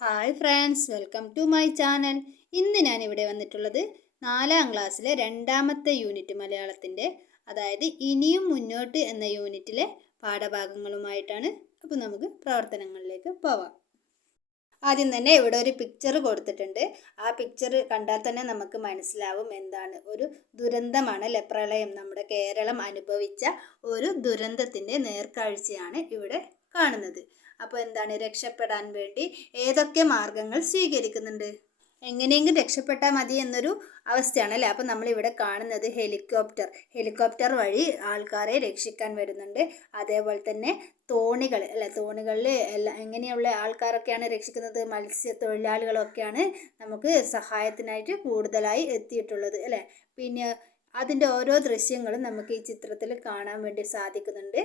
Hi friends welcome to my channel ഇന്ന് ഞാൻ ഇവിടെ വന്നിട്ടുള്ളത് നാലാം ക്ലാസ്സിലെ രണ്ടാമത്തെ യൂണിറ്റ് മലയാളത്തിന്റെ അതായത് ഇനിയും മുന്നോട്ട് എന്ന യൂണിറ്റിലെ പാഠഭാഗങ്ങളുമായിട്ടാണ്. അപ്പോൾ നമുക്ക് പ്രവർത്തനങ്ങളിലേക്ക് പോവാം. ആദ്യം തന്നെ ഇവിടെ ഒരു പിക്ചർ കൊടുത്തിട്ടുണ്ട്. ആ പിക്ചർ കണ്ടാൽ തന്നെ നമുക്ക് മനസ്സിലാവും എന്താണ് ഒരു ദുരന്തമാണ് അല്ലെ പ്രളയം. നമ്മുടെ കേരളം അനുഭവിച്ച ഒരു ദുരന്തത്തിന്റെ നേർക്കാഴ്ചയാണ് ഇവിടെ കാണുന്നത്. അപ്പോൾ എന്താണ് രക്ഷപ്പെടാൻ വേണ്ടി ഏതൊക്കെ മാർഗങ്ങൾ സ്വീകരിക്കുന്നുണ്ട്? എങ്ങനെയെങ്കിലും രക്ഷപ്പെട്ടാൽ മതി എന്നൊരു അവസ്ഥയാണ് അല്ലേ? അപ്പം നമ്മളിവിടെ കാണുന്നത് ഹെലികോപ്റ്റർ. ഹെലികോപ്റ്റർ വഴി ആൾക്കാരെ രക്ഷിക്കാൻ വരുന്നുണ്ട്. അതേപോലെ തന്നെ തോണികൾ അല്ലെ? തോണികളിൽ എല്ലാ എങ്ങനെയുള്ള ആൾക്കാരൊക്കെയാണ് രക്ഷിക്കുന്നത്? മത്സ്യത്തൊഴിലാളികളൊക്കെയാണ് നമുക്ക് സഹായത്തിനായിട്ട് കൂടുതലായി എത്തിയിട്ടുള്ളത് അല്ലേ? പിന്നെ അതിന്റെ ഓരോ ദൃശ്യങ്ങളും നമുക്ക് ഈ ചിത്രത്തിൽ കാണാൻ വേണ്ടി സാധിക്കുന്നുണ്ട്.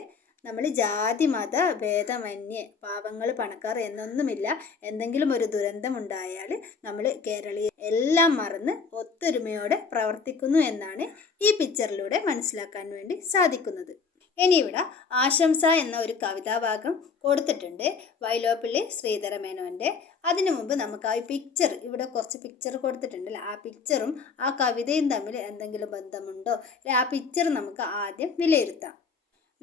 നമ്മൾ ജാതി മത ഭേദമന്യേ പാവങ്ങൾ പണക്കാർ എന്നൊന്നുമില്ല. എന്തെങ്കിലും ഒരു ദുരന്തമുണ്ടായാൽ നമ്മൾ കേരളീയ എല്ലാം മറന്ന് ഒത്തൊരുമയോടെ പ്രവർത്തിക്കുന്നു എന്നാണ് ഈ പിക്ചറിലൂടെ മനസ്സിലാക്കാൻ വേണ്ടി സാധിക്കുന്നത്. ഇനി ഇവിടെ ആശംസ എന്ന ഒരു കവിതാഭാഗം കൊടുത്തിട്ടുണ്ട്. വൈലോപ്പിള്ളി ശ്രീധര മേനോന്റെ അതിനു മുമ്പ് നമുക്ക് ആ പിക്ചർ ഇവിടെ കുറച്ച് പിക്ചർ കൊടുത്തിട്ടുണ്ടല്ലോ? ആ പിക്ചറും ആ കവിതയും തമ്മിൽ എന്തെങ്കിലും ബന്ധമുണ്ടോ? ആ പിക്ചർ നമുക്ക് ആദ്യം വിലയിരുത്താം.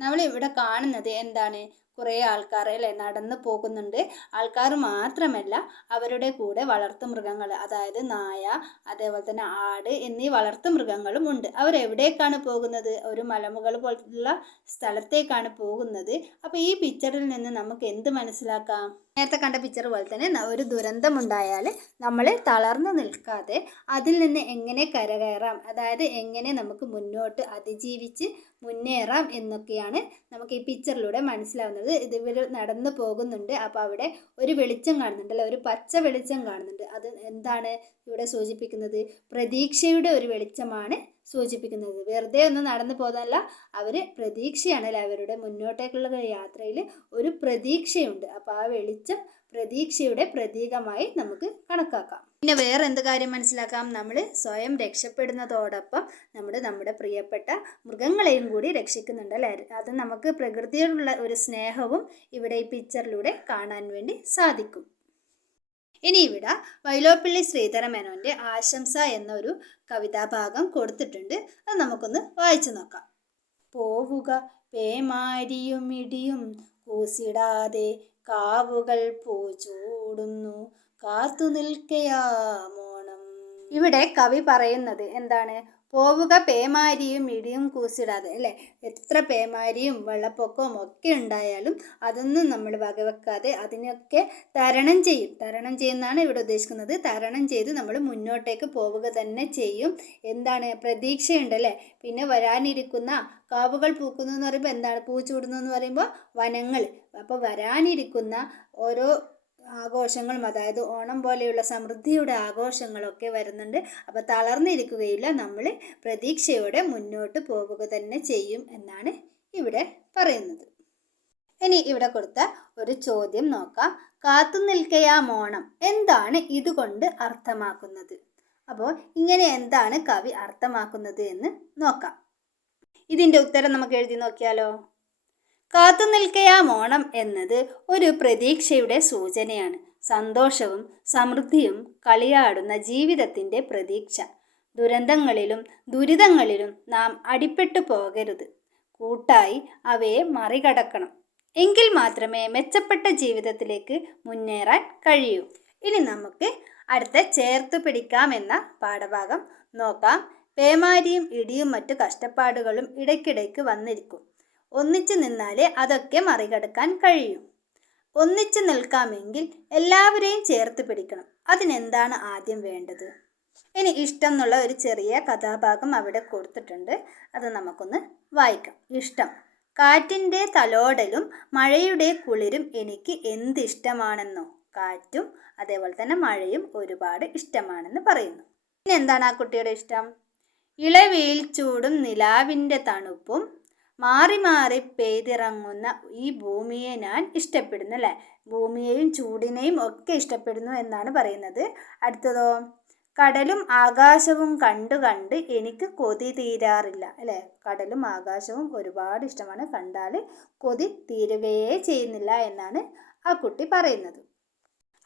നമ്മൾ ഇവിടെ കാണുന്നത് എന്താണ്? കുറേ ആൾക്കാർ അല്ലേ നടന്നു പോകുന്നുണ്ട്. ആൾക്കാർ മാത്രമല്ല അവരുടെ കൂടെ വളർത്തു മൃഗങ്ങൾ അതായത് നായ അതേപോലെ തന്നെ ആട് എന്നീ വളർത്തു മൃഗങ്ങളും ഉണ്ട്. അവർ എവിടേക്കാണ് പോകുന്നത്? ഒരു മലമുകൾ പോലുള്ള സ്ഥലത്തേക്കാണ് പോകുന്നത്. അപ്പോൾ ഈ പിക്ചറിൽ നിന്ന് നമുക്ക് എന്ത് മനസ്സിലാക്കാം? നേരത്തെ കണ്ട പിക്ചർ പോലെ തന്നെ ഒരു ദുരന്തമുണ്ടായാൽ നമ്മൾ തളർന്നു നിൽക്കാതെ അതിൽ നിന്ന് എങ്ങനെ കരകയറാം? അതായത് എങ്ങനെ നമുക്ക് മുന്നോട്ട് അതിജീവിച്ച് മുന്നേറാം എന്നൊക്കെയാണ് നമുക്ക് ഈ പിക്ചറിലൂടെ മനസ്സിലാവുന്നത്. ഇത് ഇവർ നടന്നു പോകുന്നുണ്ട്. അപ്പോൾ അവിടെ ഒരു വെളിച്ചം കാണുന്നുണ്ട് അല്ലെ? ഒരു പച്ച വെളിച്ചം കാണുന്നുണ്ട്. അത് എന്താണ് ഇവിടെ സൂചിപ്പിക്കുന്നത്? പ്രതീക്ഷയുടെ ഒരു വെളിച്ചമാണ് സൂചിപ്പിക്കുന്നത്. വെറുതെ ഒന്നും നടന്നു പോകുന്നതല്ല അവർ പ്രതീക്ഷയാണ്. അല്ലെ? അവരുടെ മുന്നോട്ടേക്കുള്ള യാത്രയിൽ ഒരു പ്രതീക്ഷയുണ്ട്. അപ്പോൾ ആ വെളിച്ചം പ്രതീക്ഷയുടെ പ്രതീകമായി നമുക്ക് കണക്കാക്കാം. പിന്നെ വേറെ എന്ത് കാര്യം മനസ്സിലാക്കാം? നമ്മൾ സ്വയം രക്ഷപ്പെടുന്നതോടൊപ്പം നമ്മൾ നമ്മുടെ പ്രിയപ്പെട്ട മൃഗങ്ങളെയും കൂടി രക്ഷിക്കുന്നുണ്ട് അല്ലേ? അത് നമുക്ക് പ്രകൃതിയോടുള്ള ഒരു സ്നേഹവും ഇവിടെ ഈ പിക്ചറിലൂടെ കാണാൻ വേണ്ടി സാധിക്കും. ഇനി ഇവിടെ വൈലോപ്പിള്ളി ശ്രീധരമേനോന്റെ ആശംസ എന്നൊരു കവിതാഭാഗം കൊടുത്തിട്ടുണ്ട്. അത് നമുക്കൊന്ന് വായിച്ചു നോക്കാം. പോവുക പേമാരിയും ഇടിയും കൂസിടാതെ കാവുകൾ പൂച്ചൂടുന്നു കാത്തു നിൽക്കയാമോണം ഇവിടെ കവി പറയുന്നത് എന്താണ്? പോവുക പേമാരിയും ഇടിയും കൂസിടാതെ അല്ലേ? എത്ര പേമാരിയും വെള്ളപ്പൊക്കവും ഒക്കെ ഉണ്ടായാലും അതൊന്നും നമ്മൾ വകവെക്കാതെ അതിനൊക്കെ തരണം ചെയ്യും. തരണം ചെയ്യുന്നതാണ് ഇവിടെ ഉദ്ദേശിക്കുന്നത്. തരണം ചെയ്ത് നമ്മൾ മുന്നോട്ടേക്ക് പോവുക തന്നെ ചെയ്യും. എന്താണ്? പ്രതീക്ഷയുണ്ട് അല്ലേ? പിന്നെ വരാനിരിക്കുന്ന കാവുകൾ പൂക്കുന്നു എന്ന് പറയുമ്പോൾ എന്താണ്? പൂ എന്ന് പറയുമ്പോൾ വനങ്ങൾ. അപ്പോൾ വരാനിരിക്കുന്ന ഓരോ ആഘോഷങ്ങളും അതായത് ഓണം പോലെയുള്ള സമൃദ്ധിയുടെ ആഘോഷങ്ങളൊക്കെ വരുന്നുണ്ട്. അപ്പോൾ തളർന്നിരിക്കുകയില്ല. നമ്മൾ പ്രതീക്ഷയോടെ മുന്നോട്ട് പോവുക തന്നെ ചെയ്യും എന്നാണ് ഇവിടെ പറയുന്നത്. ഇനി ഇവിടെ കൊടുത്ത ഒരു ചോദ്യം നോക്കാം. കാത്തു നിൽക്കയാ മോണം? എന്താണ് ഇതുകൊണ്ട് അർത്ഥമാക്കുന്നത്? അപ്പോൾ ഇങ്ങനെ എന്താണ് കവി അർത്ഥമാക്കുന്നത് എന്ന് നോക്കാം. ഇതിന്റെ ഉത്തരം നമുക്ക് എഴുതി നോക്കിയാലോ? കാത്തു നിൽക്കയാ മോണം എന്നത് ഒരു പ്രതീക്ഷയുടെ സൂചനയാണ്. സന്തോഷവും സമൃദ്ധിയും കളിയാടുന്ന ജീവിതത്തിന്റെ പ്രതീക്ഷ. ദുരന്തങ്ങളിലും ദുരിതങ്ങളിലും നാം അടിപ്പെട്ടു പോകരുത്. കൂട്ടായി അവയെ മറികടക്കണം. എങ്കിൽ മാത്രമേ മെച്ചപ്പെട്ട ജീവിതത്തിലേക്ക് മുന്നേറാൻ കഴിയൂ. ഇനി നമുക്ക് അടുത്ത ചേർത്ത് പിടിക്കാം എന്ന പാഠഭാഗം നോക്കാം. പേമാരിയും ഇടിയും മറ്റു കഷ്ടപ്പാടുകളും ഇടയ്ക്കിടയ്ക്ക് വന്നിരിക്കും. ഒന്നിച്ചു നിന്നാലേ അതൊക്കെ മറികടക്കാൻ കഴിയും. ഒന്നിച്ചു നിൽക്കാമെങ്കിൽ എല്ലാവരെയും ചേർത്ത് പിടിക്കണം. അതിനെന്താണ് ആദ്യം വേണ്ടത്? ഇനി ഇഷ്ടം എന്നുള്ള ഒരു ചെറിയ കഥാഭാഗം അവിടെ കൊടുത്തിട്ടുണ്ട്. അത് നമുക്കൊന്ന് വായിക്കാം. ഇഷ്ടം. കാറ്റിന്റെ തലോടലും മഴയുടെ കുളിരും എനിക്ക് എന്തിഷ്ടമാണെന്നോ? കാറ്റും അതേപോലെ തന്നെ മഴയും ഒരുപാട് ഇഷ്ടമാണെന്ന് പറയുന്നു. പിന്നെ എന്താണ് ആ കുട്ടിയുടെ ഇഷ്ടം? ഇളവെയിൽ ചൂടും നിലാവിന്റെ തണുപ്പും മാറി മാറി പെയ്തിറങ്ങുന്ന ഈ ഭൂമിയെ ഞാൻ ഇഷ്ടപ്പെടുന്നു അല്ലേ? ഭൂമിയെയും ചൂടിനെയും ഒക്കെ ഇഷ്ടപ്പെടുന്നു എന്നാണ് പറയുന്നത്. അടുത്തതോ? കടലും ആകാശവും കണ്ടു കണ്ട് എനിക്ക് കൊതി തീരാറില്ല അല്ലേ? കടലും ആകാശവും ഒരുപാട് ഇഷ്ടമാണ്. കണ്ടാൽ കൊതി തീരുകയേ ചെയ്യുന്നില്ല എന്നാണ് ആ കുട്ടി പറയുന്നത്.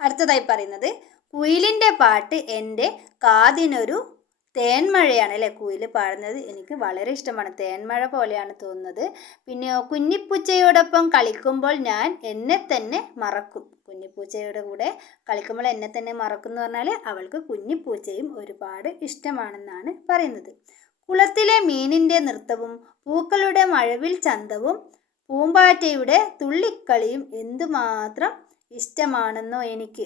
അടുത്തതായി പറയുന്നത് കുയിലിന്റെ പാട്ട് എന്റെ കാതിനൊരു തേൻമഴയാണ് അല്ലേ കുയിൽ പാടുന്നത്? എനിക്ക് വളരെ ഇഷ്ടമാണ്. തേൻമഴ പോലെയാണ് തോന്നുന്നത്. പിന്നെ കുഞ്ഞിപ്പൂച്ചയോടൊപ്പം കളിക്കുമ്പോൾ ഞാൻ എന്നെ തന്നെ മറക്കും. കുഞ്ഞിപ്പൂച്ചയുടെ കൂടെ കളിക്കുമ്പോൾ എന്നെ തന്നെ മറക്കും എന്ന് പറഞ്ഞാൽ അവൾക്ക് കുഞ്ഞിപ്പൂച്ചയും ഒരുപാട് ഇഷ്ടമാണെന്നാണ് പറയുന്നത്. കുളത്തിലെ മീനിന്റെ നൃത്തവും പൂക്കളുടെ മഴവിൽ ചന്തവും പൂമ്പാറ്റയുടെ തുള്ളിക്കളിയും എന്തുമാത്രം ഇഷ്ടമാണെന്നോ എനിക്ക്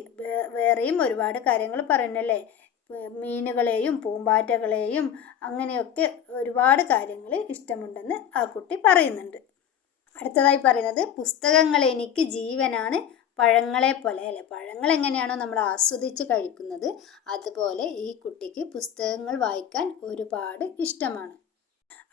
വേറെയും ഒരുപാട് കാര്യങ്ങൾ പറയുന്നല്ലേ? മീനുകളെയും പൂമ്പാറ്റകളെയും അങ്ങനെയൊക്കെ ഒരുപാട് കാര്യങ്ങൾ ഇഷ്ടമുണ്ടെന്ന് ആ കുട്ടി പറയുന്നുണ്ട്. അടുത്തതായി പറയുന്നത് പുസ്തകങ്ങൾ എനിക്ക് ജീവനാണ് പഴങ്ങളെ പോലെ അല്ലെ? പഴങ്ങൾ എങ്ങനെയാണോ നമ്മൾ ആസ്വദിച്ച് കഴിക്കുന്നത് അതുപോലെ ഈ കുട്ടിക്ക് പുസ്തകങ്ങൾ വായിക്കാൻ ഒരുപാട് ഇഷ്ടമാണ്.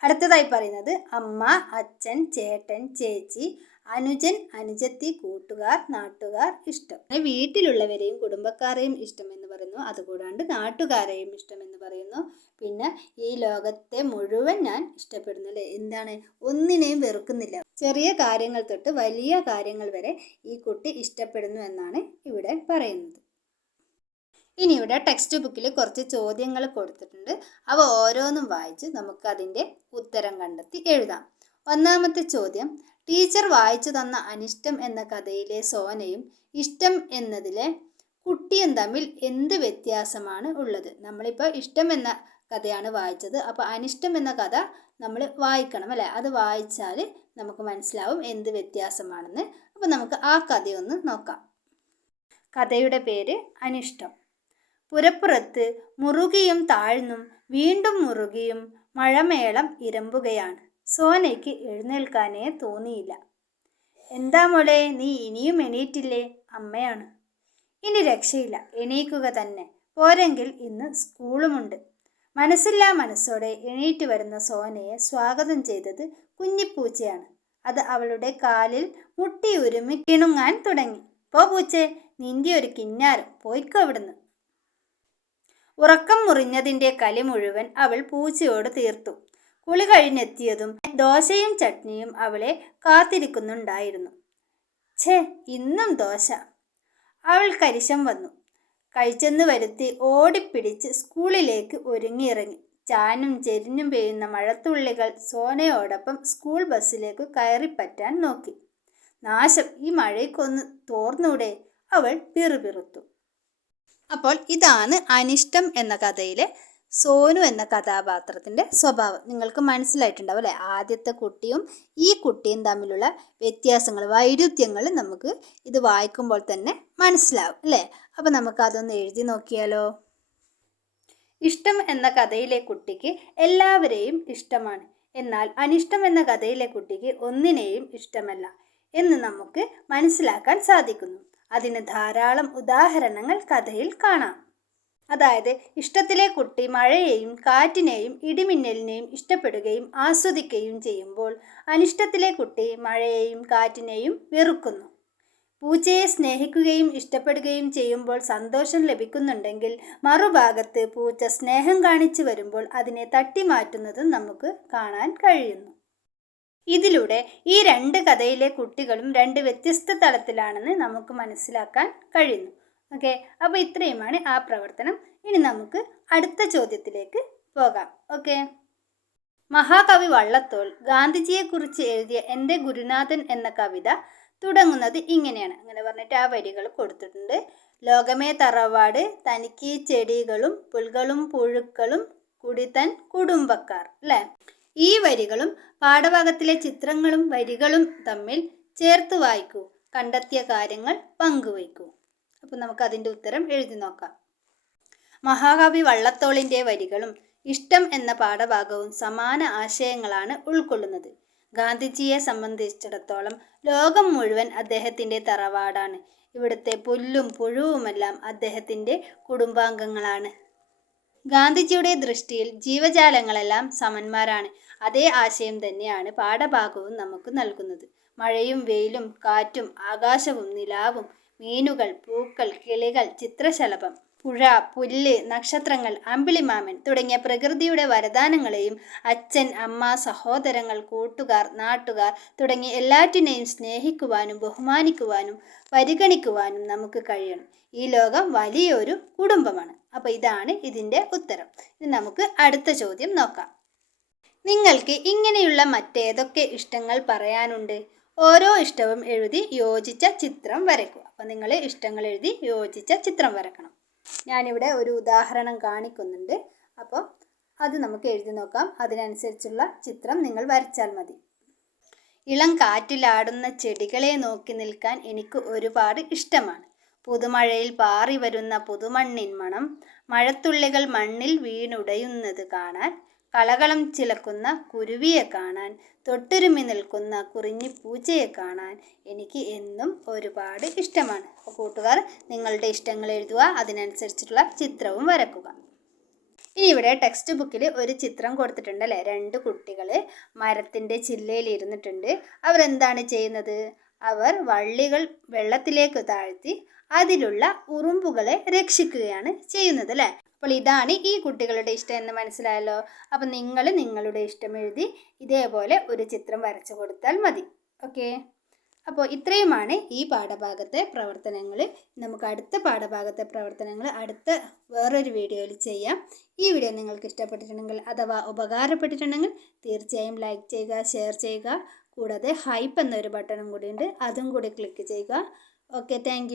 അടുത്തതായി പറയുന്നത് അമ്മ അച്ഛൻ ചേട്ടൻ ചേച്ചി അനുജൻ അനുജത്തി കൂട്ടുകാർ നാട്ടുകാർ ഇഷ്ടം. വീട്ടിലുള്ളവരെയും കുടുംബക്കാരെയും ഇഷ്ടം എന്ന് പറയുന്നു. അതുകൂടാണ്ട് നാട്ടുകാരെയും ഇഷ്ടം എന്ന് പറയുന്നു. പിന്നെ ഈ ലോകത്തെ മുഴുവൻ ഞാൻ ഇഷ്ടപ്പെടുന്നു എന്താണ്? ഒന്നിനെയും വെറുക്കുന്നില്ല. ചെറിയ കാര്യങ്ങൾ തൊട്ട് വലിയ കാര്യങ്ങൾ വരെ ഈ കുട്ടി ഇഷ്ടപ്പെടുന്നു എന്നാണ് ഇവിടെ പറയുന്നത്. ഇനി ഇവിടെ ടെക്സ്റ്റ് ബുക്കിൽ കുറച്ച് ചോദ്യങ്ങൾ കൊടുത്തിട്ടുണ്ട്. അവ ഓരോന്നും വായിച്ച് നമുക്ക് അതിന്റെ ഉത്തരം കണ്ടെത്തി എഴുതാം. ഒന്നാമത്തെ ചോദ്യം ടീച്ചർ വായിച്ചു തന്ന അനിഷ്ടം എന്ന കഥയിലെ സോനയും ഇഷ്ടം എന്നതിലെ കുട്ടിയും തമ്മിൽ എന്ത് വ്യത്യാസമാണ് ഉള്ളത്? നമ്മളിപ്പോൾ ഇഷ്ടം എന്ന കഥയാണ് വായിച്ചത്. അപ്പോൾ അനിഷ്ടം എന്ന കഥ നമ്മൾ വായിക്കണം അല്ലേ? അത് വായിച്ചാൽ നമുക്ക് മനസ്സിലാവും എന്ത് വ്യത്യാസമാണെന്ന്. അപ്പോൾ നമുക്ക് ആ കഥയൊന്ന് നോക്കാം. കഥയുടെ പേര് അനിഷ്ടം. പുരപ്പുറത്ത് മുറുകിയും താഴ്ന്നും വീണ്ടും മുറുകിയും മഴമേളം ഇരമ്പുകയാണ്. സോനയ്ക്ക് എഴുന്നേൽക്കാനേ തോന്നിയില്ല. എന്താ മോളെ നീ ഇനിയും എണീറ്റില്ലേ? അമ്മയാണ്. ഇനി രക്ഷയില്ല എണീക്കുക തന്നെ. പോരെങ്കിൽ ഇന്ന് സ്കൂളുമുണ്ട്. മനസ്സില്ലാ മനസ്സോടെ എണീറ്റ് വരുന്ന സോനയെ സ്വാഗതം ചെയ്തത് കുഞ്ഞിപ്പൂച്ചയാണ്. അത് അവളുടെ കാലിൽ മുട്ടി ഉരുമി കിണുങ്ങാൻ തുടങ്ങി. പോ പൂച്ചേ നിന്റെ ഒരു കിന്നാരം. പോയിക്കോ അവിടുന്ന്. ഉറക്കം മുറിഞ്ഞതിന്റെ കലി മുഴുവൻ അവൾ പൂച്ചയോട് തീർത്തു. കുളി കഴിഞ്ഞെത്തിയതും ദോശയും ചട്നിയും അവളെ കാത്തിരിക്കുന്നുണ്ടായിരുന്നു. ഛേ ഇന്നും ദോശ. അവൾ കരിശം വന്നു. കഴിച്ചെന്ന് വരുത്തി ഓടിപ്പിടിച്ച് സ്കൂളിലേക്ക് ഒരുങ്ങിയിറങ്ങി. ചാനും ചെരിഞ്ഞും പെയ്യുന്ന മഴത്തുള്ളികൾ സോനയോടൊപ്പം സ്കൂൾ ബസ്സിലേക്ക് കയറിപ്പറ്റാൻ നോക്കി. നാശം ഈ മഴയ്ക്കൊന്ന് തോർന്നൂടെ? അവൾ പിറുപിറുത്തു. അപ്പോൾ ഇതാണ് അനിഷ്ടം എന്ന കഥയിലെ സോനു എന്ന കഥാപാത്രത്തിന്റെ സ്വഭാവം. നിങ്ങൾക്ക് മനസ്സിലായിട്ടുണ്ടാവും അല്ലേ? ആദ്യത്തെ കുട്ടിയും ഈ കുട്ടിയും തമ്മിലുള്ള വ്യത്യാസങ്ങൾ വൈരുദ്ധ്യങ്ങൾ നമുക്ക് ഇത് വായിക്കുമ്പോൾ തന്നെ മനസ്സിലാവും അല്ലേ? അപ്പോൾ നമുക്ക് അതൊന്ന് എഴുതി നോക്കിയാലോ? ഇഷ്ടം എന്ന കഥയിലെ കുട്ടിക്ക് എല്ലാവരെയും ഇഷ്ടമാണ്. എന്നാൽ അനിഷ്ടം എന്ന കഥയിലെ കുട്ടിക്ക് ഒന്നിനെയും ഇഷ്ടമല്ല എന്ന് നമുക്ക് മനസ്സിലാക്കാൻ സാധിക്കുന്നു. അതിന് ധാരാളം ഉദാഹരണങ്ങൾ കഥയിൽ കാണാം. അതായത് ഇഷ്ടത്തിലെ കുട്ടി മഴയെയും കാറ്റിനെയും ഇടിമിന്നലിനെയും ഇഷ്ടപ്പെടുകയും ആസ്വദിക്കുകയും ചെയ്യുമ്പോൾ അനിഷ്ടത്തിലെ കുട്ടി മഴയെയും കാറ്റിനെയും വെറുക്കുന്നു. പൂച്ചയെ സ്നേഹിക്കുകയും ഇഷ്ടപ്പെടുകയും ചെയ്യുമ്പോൾ സന്തോഷം ലഭിക്കുന്നുണ്ടെങ്കിൽ മറുഭാഗത്ത് പൂച്ച സ്നേഹം കാണിച്ചു വരുമ്പോൾ അതിനെ തട്ടിമാറ്റുന്നതും നമുക്ക് കാണാൻ കഴിയുന്നു. ഇതിലൂടെ ഈ രണ്ട് കഥയിലെ കുട്ടികളും രണ്ട് വ്യത്യസ്ത തലത്തിലാണെന്ന് നമുക്ക് മനസ്സിലാക്കാൻ കഴിയുന്നു. ഓക്കെ അപ്പോൾ ഇത്രയുമാണ് ആ പ്രവർത്തനം. ഇനി നമുക്ക് അടുത്ത ചോദ്യത്തിലേക്ക് പോകാം. ഓക്കെ മഹാകവി വള്ളത്തോൾ ഗാന്ധിജിയെക്കുറിച്ച് എഴുതിയ എന്റെ ഗുരുനാഥൻ എന്ന കവിത തുടങ്ങുന്നത് ഇങ്ങനെയാണ്. അങ്ങനെ പറഞ്ഞിട്ട് ആ വരികൾ കൊടുത്തിട്ടുണ്ട്. ലോകമേ തറവാട് തനിക്ക് ചെടികളും പുൽകളും പുഴുക്കളും കുടിതൻ കുടുംബക്കാർ അല്ലേ? ഈ വരികളും പാഠഭാഗത്തിലെ ചിത്രങ്ങളും വരികളും തമ്മിൽ ചേർത്ത് വായിക്കൂ. കണ്ടെത്തിയ കാര്യങ്ങൾ പങ്കുവയ്ക്കൂ. അപ്പോൾ നമുക്ക് അതിന്റെ ഉത്തരം എഴുതി നോക്കാം. മഹാകവി വള്ളത്തോളിന്റെ വരികളും ഇഷ്ടം എന്ന പാഠഭാഗവും സമാന ആശയങ്ങളാണ് ഉൾക്കൊള്ളുന്നത്. ഗാന്ധിജിയെ സംബന്ധിച്ചിടത്തോളം ലോകം മുഴുവൻ അദ്ദേഹത്തിന്റെ തറവാടാണ്. ഇവിടുത്തെ പുല്ലും പുഴുവുമെല്ലാം അദ്ദേഹത്തിന്റെ കുടുംബാംഗങ്ങളാണ്. ഗാന്ധിജിയുടെ ദൃഷ്ടിയിൽ ജീവജാലങ്ങളെല്ലാം സമന്മാരാണ്. അതേ ആശയം തന്നെയാണ് പാഠഭാഗവും നമുക്ക് നൽകുന്നത്. മഴയും വെയിലും കാറ്റും ആകാശവും നിലാവും മീനുകൾ പൂക്കൾ കിളികൾ ചിത്രശലഭം പുഴ പുല്ല് നക്ഷത്രങ്ങൾ അമ്പിളിമാമൻ തുടങ്ങിയ പ്രകൃതിയുടെ വരദാനങ്ങളെയും അച്ഛൻ അമ്മ സഹോദരങ്ങൾ കൂട്ടുകാർ നാട്ടുകാർ തുടങ്ങിയ എല്ലാറ്റിനെയും സ്നേഹിക്കുവാനും ബഹുമാനിക്കുവാനും പരിഗണിക്കുവാനും നമുക്ക് കഴിയണം. ഈ ലോകം വലിയൊരു കുടുംബമാണ്. അപ്പോൾ ഇതാണ് ഇതിന്റെ ഉത്തരം. ഇനി നമുക്ക് അടുത്ത ചോദ്യം നോക്കാം. നിങ്ങൾക്ക് ഇങ്ങനെയുള്ള മറ്റേതൊക്കെ ഇഷ്ടങ്ങൾ പറയാനുണ്ട്? ഓരോ ഇഷ്ടവും എഴുതി യോജിച്ച ചിത്രം വരയ്ക്കുക. അപ്പോൾ നിങ്ങൾ ഇഷ്ടങ്ങൾ എഴുതി യോജിച്ച ചിത്രം വരക്കണം ഞാനിവിടെ ഒരു ഉദാഹരണം കാണിക്കുന്നുണ്ട്. അപ്പോൾ അത് നമുക്ക് എഴുതി നോക്കാം. അതിനനുസരിച്ചുള്ള ചിത്രം നിങ്ങൾ വരച്ചാൽ മതി. ഇളം കാറ്റിലാടുന്ന ചെടികളെ നോക്കി നിൽക്കാൻ എനിക്ക് ഒരുപാട് ഇഷ്ടമാണ്. പുതുമഴയിൽ പാറി വരുന്ന പുതുമണ്ണിൻ മണം മഴത്തുള്ളികൾ മണ്ണിൽ വീണുടയുന്നത് കാണാൻ കളകളം ചിലക്കുന്ന കുരുവിയെ കാണാൻ തൊട്ടുരുമി നിൽക്കുന്ന കുറിഞ്ഞി പൂച്ചയെ കാണാൻ എനിക്ക് എന്നും ഒരുപാട് ഇഷ്ടമാണ്. കൂട്ടുകാർ നിങ്ങളുടെ ഇഷ്ടങ്ങൾ എഴുതുക അതിനനുസരിച്ചിട്ടുള്ള ചിത്രവും വരക്കുക. ഇനി ഇവിടെ ടെക്സ്റ്റ് ബുക്കിൽ ഒരു ചിത്രം കൊടുത്തിട്ടുണ്ട് അല്ലേ? രണ്ട് കുട്ടികൾ മരത്തിന്റെ ചില്ലയിൽ ഇരുന്നിട്ടുണ്ട്. അവരെന്താണ് ചെയ്യുന്നത്? അവർ വള്ളികൾ വെള്ളത്തിലേക്ക് താഴ്ത്തി അതിലുള്ള ഉറുമ്പുകളെ രക്ഷിക്കുകയാണ് ചെയ്യുന്നത് അല്ലേ? അപ്പോൾ ഇതാണ് ഈ കുട്ടികളുടെ ഇഷ്ടം എന്ന് മനസ്സിലായല്ലോ? അപ്പം നിങ്ങൾ നിങ്ങളുടെ ഇഷ്ടം എഴുതി ഇതേപോലെ ഒരു ചിത്രം വരച്ചു കൊടുത്താൽ മതി. ഓക്കെ? അപ്പോൾ ഇത്രയുമാണ് ഈ പാഠഭാഗത്തെ പ്രവർത്തനങ്ങൾ. നമുക്ക് അടുത്ത പാഠഭാഗത്തെ പ്രവർത്തനങ്ങൾ അടുത്ത വേറൊരു വീഡിയോയിൽ ചെയ്യാം. ഈ വീഡിയോ നിങ്ങൾക്ക് ഇഷ്ടപ്പെട്ടിട്ടുണ്ടെങ്കിൽ അഥവാ ഉപകാരപ്പെട്ടിട്ടുണ്ടെങ്കിൽ തീർച്ചയായും ലൈക്ക് ചെയ്യുക ഷെയർ ചെയ്യുക. കൂടാതെ ഹൈപ്പ് എന്നൊരു ബട്ടണും കൂടിയുണ്ട്. അതും കൂടി ക്ലിക്ക് ചെയ്യുക. Okay thank